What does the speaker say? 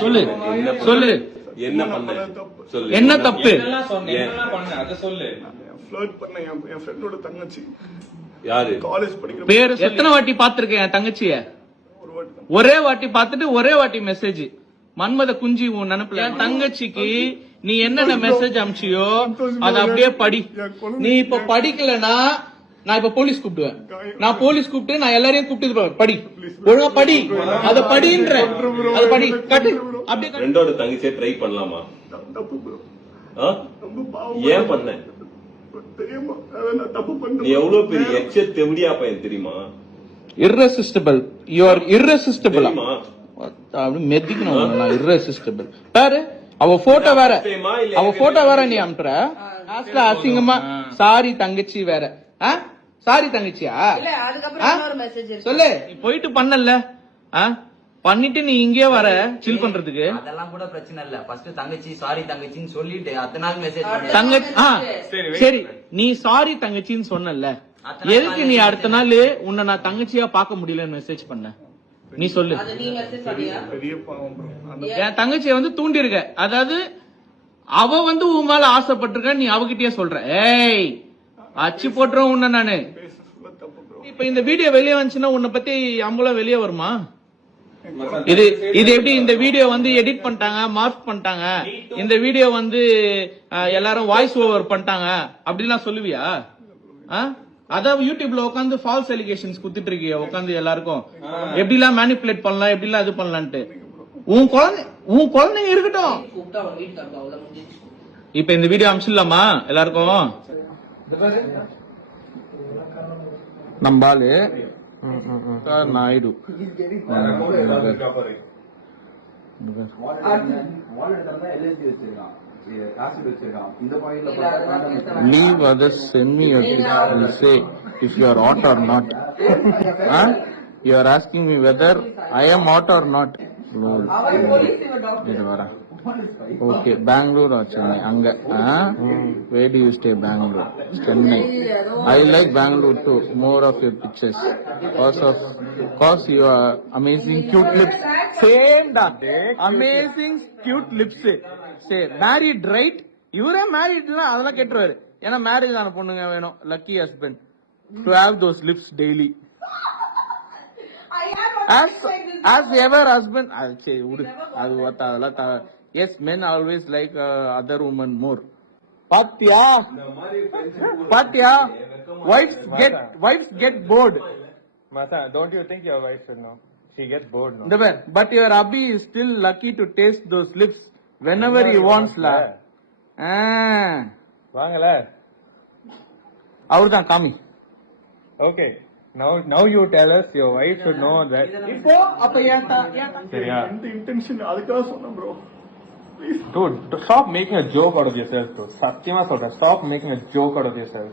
சொல்லு. சொல்லு. என்ன பண்ண? சொல்லு. என்ன தப்பு? சொல்லு. ஃப்ளர்ட் பண்ண என் என் ஃப்ரெண்டோட தங்கச்சி. யாரு? காலேஜ் படிக்கிற பேரு எத்தனை வாட்டி பாத்திருக்கேன் என் தங்கச்சிய? ஒரு வாட்டி தான். ஒரே வாட்டி பார்த்துட்டு ஒரே வாட்டி மெசேஜ் மன்மத குஞ்சி உன் நினைப்புல என் தங்கச்சிக்கு நீ என்னென்ன மெசேஜ் அனுப்பிச்சியோ அதை அப்படியே படி. நீ இப்ப படிக்கலனா நான் இப்ப போலீஸ் கூப்பிடுவேன். நான் போலீஸ் கூப்பிட்டு நான் எல்லாரையும் கூப்பிட்டு. படி. ஒழுங்கா படி. அத படின்ற. அத படி. கட்டு. அப்படியே. ஃப்ரெண்டோட தங்கச்சியை ட்ரை பண்ணலாமா? ஏன் பண்ண நீ எவ்வளவு பெரிய எச்ச தெவடியா பையன் தெரியுமா? You are irresistible. தெரியுமா? அப்படி மெதிக்கணும் உன்னை. நான் irresistible. பாரு அவ போட்டோ வேற. அவ போட்டோ வேற நீ அனுப்புற. அசிங்கமா. சாரி தங்கச்சி வேற. சாரி தங்கச்சியா? சொல்லு. நீ போயிட்டு பண்ணல. ஆ? பண்ணிட்டு நீ இங்கே வர சில் பண்றதுக்கு. அதெல்லாம் கூட பிரச்சனை இல்ல. ஃபர்ஸ்ட் தங்கச்சி சாரி தங்கச்சின்னு சொல்லிட்டு அத்தனை நாள் மெசேஜ் பண்ணி. தங்க ஆ, சரி, நீ சாரி தங்கச்சின்னு சொன்னல எதுக்கு நீ அடுத்த நாள் உன்னை நான் தங்கச்சியா பார்க்க முடியலன்னு மெசேஜ் பண்ண? நீ சொல்லு. அது நீ மெசேஜ் பண்ணியா? பெரிய பாவம் ப்ரோ அந்த என் தங்கச்சியை வந்து தூண்டி இருக்க அதாவது அவ வந்து உன் மேல ஆசைப்பட்டிருக்க நீ அவகிட்டயே சொல்ற. ஏய் அச்சு போட்டுரும் உன்னை நானு. இப்ப இந்த வீடியோ வெளியே வந்துச்சுன்னா உன்னை பத்தி அம்பலம் வெளியே வருமா? இது இது எப்படி இந்த வீடியோ வந்து எடிட் பண்ணிட்டாங்க மார்க் பண்ணிட்டாங்க இந்த வீடியோ வந்து எல்லாரும் வாய்ஸ் ஓவர் பண்ணிட்டாங்க அப்படிலாம் சொல்லுவியா? அதான் யூடியூப்ல உட்காந்து ஃபால்ஸ் எலிகேஷன்ஸ் குத்துட்டு இருக்கிய உட்காந்து எல்லாருக்கும். எப்படிலாம் மேனிப்புலேட் பண்ணலாம் எப்படிலாம் இது பண்ணலான்ட்டு. உன் குழந்தை உன் குழந்தைங்க இருக்கட்டும். இப்ப இந்த வீடியோ அமிச்சிடலாமா எல்லாருக்கும்? ನಂಬಾಲೆ Naidu Leave others send me your tips and say if you are hot or not. huh? You are asking me whether I am hot or not. No. Okay, Bangalore or Chennai. Anga. Huh? Where do you stay Bangalore Chennai I like Bangalore too more of your pictures cause of cause you are amazing cute lips same டா amazing cute lips say married right இவரே மேரிட்னா அதெல்லாம் கேட்டுருவாரு. ஏன்னா marriage ஆன பொண்ணுங்க வேணும். Lucky husband to have those lips daily as as ever husband அது சரி விடு அது அதெல்லாம் men always like uh, other women more. பாத்தியா பாத்தியா wives get wives get bored Masa, don't you think your wife should know? She gets bored now. இந்த பார் but your hubby is still lucky to taste those lips whenever he wants la ah வாங்கல அவர்தான் காமி Okay. Now, now you tell us your wife should know that. இப்போ அப்ப ஏன் சரியா? Intention அதுக்காக சொன்னேன் bro Dude, stop making a joke out of yourself, dude. Satyama Sota, stop making a joke out of yourself.